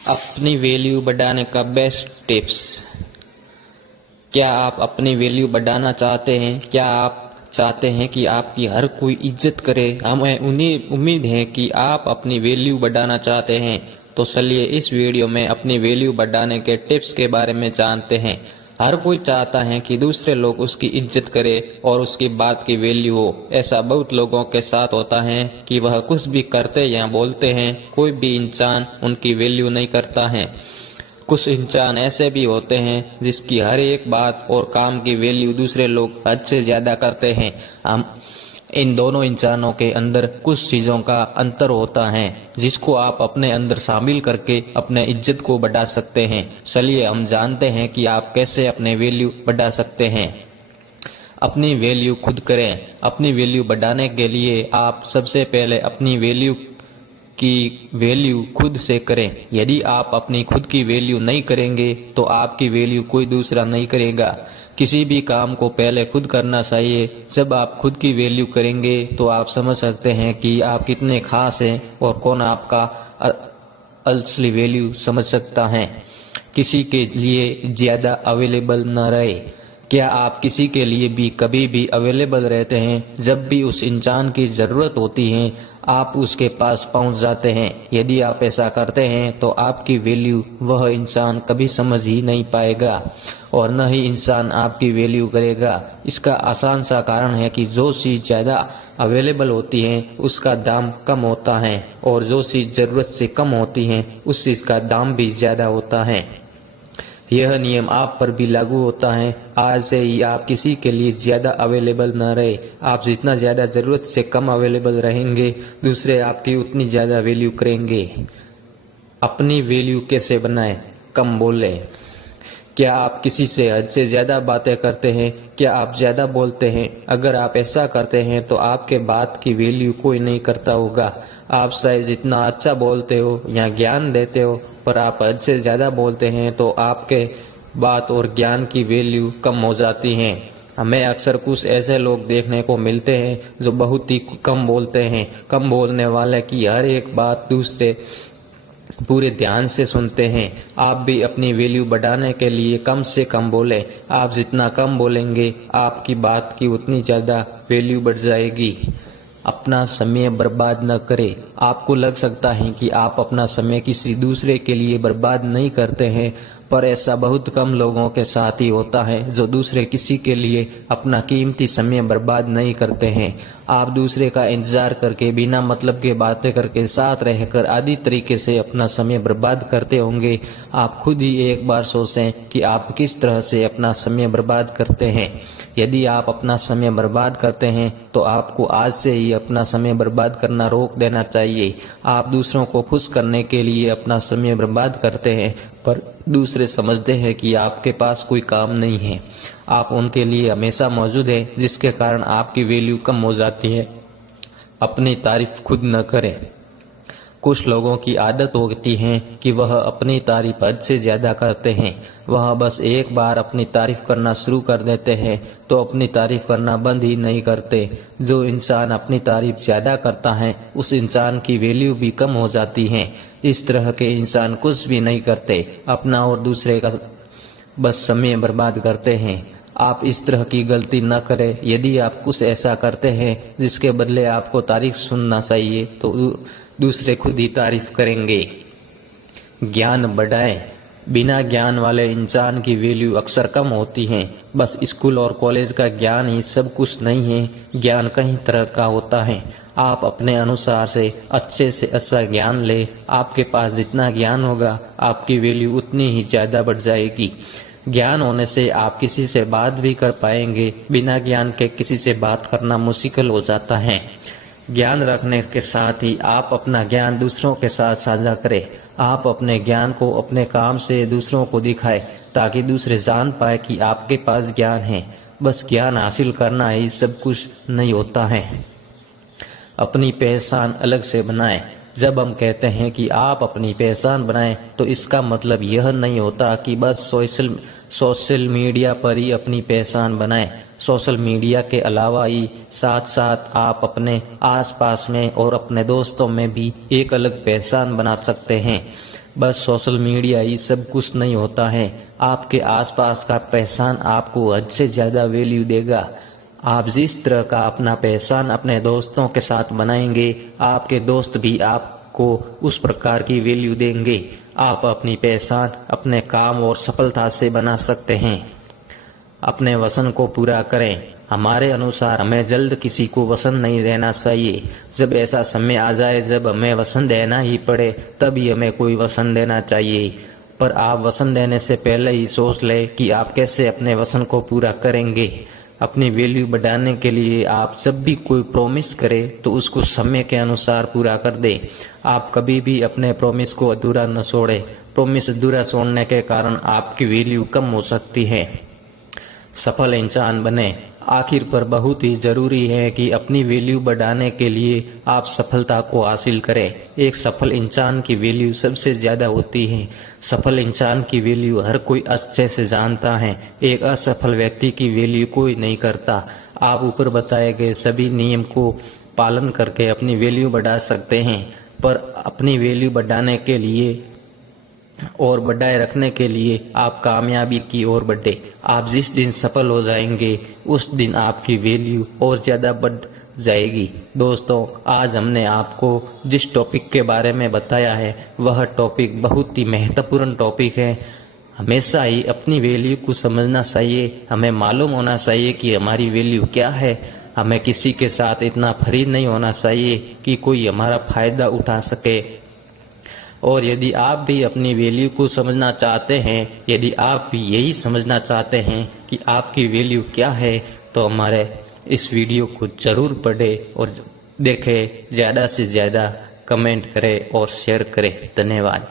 अपनी वैल्यू बढ़ाने का बेस्ट टिप्स। क्या आप अपनी वैल्यू बढ़ाना चाहते हैं? क्या आप चाहते हैं कि आपकी हर कोई इज्जत करे? हमें उम्मीद है कि आप अपनी वैल्यू बढ़ाना चाहते हैं। तो चलिए इस वीडियो में अपनी वैल्यू बढ़ाने के टिप्स के बारे में जानते हैं। हर कोई चाहता है कि दूसरे लोग उसकी इज्जत करें और उसकी बात की वैल्यू हो। ऐसा बहुत लोगों के साथ होता है कि वह कुछ भी करते या बोलते हैं, कोई भी इंसान उनकी वैल्यू नहीं करता है। कुछ इंसान ऐसे भी होते हैं जिसकी हर एक बात और काम की वैल्यू दूसरे लोग हद से ज्यादा करते हैं। हम इन दोनों इंसानों के अंदर कुछ चीजों का अंतर होता है जिसको आप अपने अंदर शामिल करके अपने इज्जत को बढ़ा सकते हैं। चलिए हम जानते हैं कि आप कैसे अपने वैल्यू बढ़ा सकते हैं। अपनी वैल्यू खुद करें। अपनी वैल्यू बढ़ाने के लिए आप सबसे पहले अपनी वैल्यू की वैल्यू खुद से करें। यदि आप अपनी खुद की वैल्यू नहीं करेंगे तो आपकी वैल्यू कोई दूसरा नहीं करेगा। किसी भी काम को पहले खुद करना चाहिए। जब आप खुद की वैल्यू करेंगे तो आप समझ सकते हैं कि आप कितने खास हैं और कौन आपका असली वैल्यू समझ सकता है। किसी के लिए ज्यादा अवेलेबल न रहे। क्या आप किसी के लिए भी कभी भी अवेलेबल रहते हैं? जब भी उस इंसान की जरूरत होती है आप उसके पास पहुंच जाते हैं। यदि आप ऐसा करते हैं तो आपकी वैल्यू वह इंसान कभी समझ ही नहीं पाएगा और न ही इंसान आपकी वैल्यू करेगा। इसका आसान सा कारण है कि जो चीज ज्यादा अवेलेबल होती है उसका दाम कम होता है और जो चीज जरूरत से कम होती है उस चीज का दाम भी ज्यादा होता है। यह नियम आप पर भी लागू होता है। आज से ही आप किसी के लिए ज्यादा अवेलेबल न रहे। आप जितना ज्यादा जरूरत से कम अवेलेबल रहेंगे दूसरे आपकी उतनी ज्यादा वैल्यू करेंगे। अपनी वैल्यू कैसे बनाएं? कम बोलें। क्या आप किसी से हद से ज्यादा बातें करते हैं? क्या आप ज्यादा बोलते हैं? अगर आप ऐसा करते हैं तो आपके बात की वैल्यू कोई नहीं करता होगा। आप शायद जितना अच्छा बोलते हो या ज्ञान देते हो पर आप हद से ज्यादा बोलते हैं तो आपके बात और ज्ञान की वैल्यू कम हो जाती है। हमें अक्सर कुछ ऐसे लोग देखने को मिलते हैं जो बहुत ही कम बोलते हैं। कम बोलने वाले की हर एक बात दूसरे पूरे ध्यान से सुनते हैं। आप भी अपनी वैल्यू बढ़ाने के लिए कम से कम बोलें। आप जितना कम बोलेंगे आपकी बात की उतनी ज्यादा वैल्यू बढ़ जाएगी। अपना समय बर्बाद न करें। आपको लग सकता है कि आप अपना समय किसी दूसरे के लिए बर्बाद नहीं करते हैं पर ऐसा बहुत कम लोगों के साथ ही होता है जो दूसरे किसी के लिए अपना कीमती समय बर्बाद नहीं करते हैं। आप दूसरे का इंतजार करके बिना मतलब के बातें करके साथ रहकर आदि तरीके से अपना समय बर्बाद करते होंगे। आप खुद ही एक बार सोचें कि आप किस तरह से अपना समय बर्बाद करते हैं। यदि आप अपना समय बर्बाद करते हैं तो आपको आज से ही अपना समय बर्बाद करना रोक देना चाहिए। आप दूसरों को खुश करने के लिए अपना समय बर्बाद करते हैं पर दूसरे समझते हैं कि आपके पास कोई काम नहीं है। आप उनके लिए हमेशा मौजूद हैं जिसके कारण आपकी वैल्यू कम हो जाती है। अपनी तारीफ खुद न करें। कुछ लोगों की आदत होती है कि वह अपनी तारीफ हद से ज्यादा करते हैं। वह बस एक बार अपनी तारीफ करना शुरू कर देते हैं तो अपनी तारीफ करना बंद ही नहीं करते। जो इंसान अपनी तारीफ ज्यादा करता है उस इंसान की वैल्यू भी कम हो जाती है। इस तरह के इंसान कुछ भी नहीं करते, अपना और दूसरे का बस समय बर्बाद करते हैं। आप इस तरह की गलती न करें। यदि आप कुछ ऐसा करते हैं जिसके बदले आपको तारीफ सुनना चाहिए तो दूसरे खुद ही तारीफ करेंगे। ज्ञान बढ़ाएं। बिना ज्ञान वाले इंसान की वैल्यू अक्सर कम होती है। बस स्कूल और कॉलेज का ज्ञान ही सब कुछ नहीं है। ज्ञान कई तरह का होता है। आप अपने अनुसार से अच्छा ज्ञान ले। आपके पास जितना ज्ञान होगा आपकी वैल्यू उतनी ही ज्यादा बढ़ जाएगी। ज्ञान होने से आप किसी से बात भी कर पाएंगे। बिना ज्ञान के किसी से बात करना मुश्किल हो जाता है। ज्ञान रखने के साथ ही आप अपना ज्ञान दूसरों के साथ साझा करें। आप अपने ज्ञान को अपने काम से दूसरों को दिखाएं ताकि दूसरे जान पाए कि आपके पास ज्ञान है। बस ज्ञान हासिल करना ही सब कुछ नहीं होता है। अपनी पहचान अलग से बनाएं। जब हम कहते हैं कि आप अपनी पहचान बनाएं तो इसका मतलब यह नहीं होता कि बस सोशल मीडिया पर ही अपनी पहचान बनाएं। सोशल मीडिया के अलावा ही साथ साथ आप अपने आसपास में और अपने दोस्तों में भी एक अलग पहचान बना सकते हैं। बस सोशल मीडिया ही सब कुछ नहीं होता है, आपके आसपास का पहचान आपको हद से ज़्यादा वैल्यू देगा। आप जिस तरह का अपना पहचान अपने दोस्तों के साथ बनाएंगे, आपके दोस्त भी आपको उस प्रकार की वैल्यू देंगे। आप अपनी पहचान अपने काम और सफलता से बना सकते हैं। अपने वचन को पूरा करें। हमारे अनुसार हमें जल्द किसी को वचन नहीं देना चाहिए। जब ऐसा समय आ जाए जब हमें वचन देना ही पड़े, तभी हमें कोई वचन देना चाहिए। पर आप वचन देने से पहले ही सोच लें कि आप कैसे अपने वचन को पूरा करेंगे। अपनी वैल्यू बढ़ाने के लिए आप जब भी कोई प्रॉमिस करें तो उसको समय के अनुसार पूरा कर दें। आप कभी भी अपने प्रॉमिस को अधूरा न छोड़ें। प्रॉमिस अधूरा छोड़ने के कारण आपकी वैल्यू कम हो सकती है। सफल इंसान बने। आखिर पर बहुत ही जरूरी है कि अपनी वैल्यू बढ़ाने के लिए आप सफलता को हासिल करें। एक सफल इंसान की वैल्यू सबसे ज्यादा होती है। सफल इंसान की वैल्यू हर कोई अच्छे से जानता है। एक असफल व्यक्ति की वैल्यू कोई नहीं करता। आप ऊपर बताए गए सभी नियम को पालन करके अपनी वैल्यू बढ़ा सकते हैं, पर अपनी वैल्यू बढ़ाने के लिए और बढ़ाए रखने के लिए आप कामयाबी की ओर बढ़े। आप जिस दिन सफल हो जाएंगे उस दिन आपकी वैल्यू और ज़्यादा बढ़ जाएगी। दोस्तों, आज हमने आपको जिस टॉपिक के बारे में बताया है वह टॉपिक बहुत ही महत्वपूर्ण टॉपिक है। हमेशा ही अपनी वैल्यू को समझना चाहिए। हमें मालूम होना चाहिए कि हमारी वैल्यू क्या है। हमें किसी के साथ इतना फरीद नहीं होना चाहिए कि कोई हमारा फ़ायदा उठा सके। और यदि आप भी अपनी वैल्यू को समझना चाहते हैं, यदि आप भी यही समझना चाहते हैं कि आपकी वैल्यू क्या है, तो हमारे इस वीडियो को ज़रूर पढ़ें और देखें, ज़्यादा से ज़्यादा कमेंट करें और शेयर करें। धन्यवाद।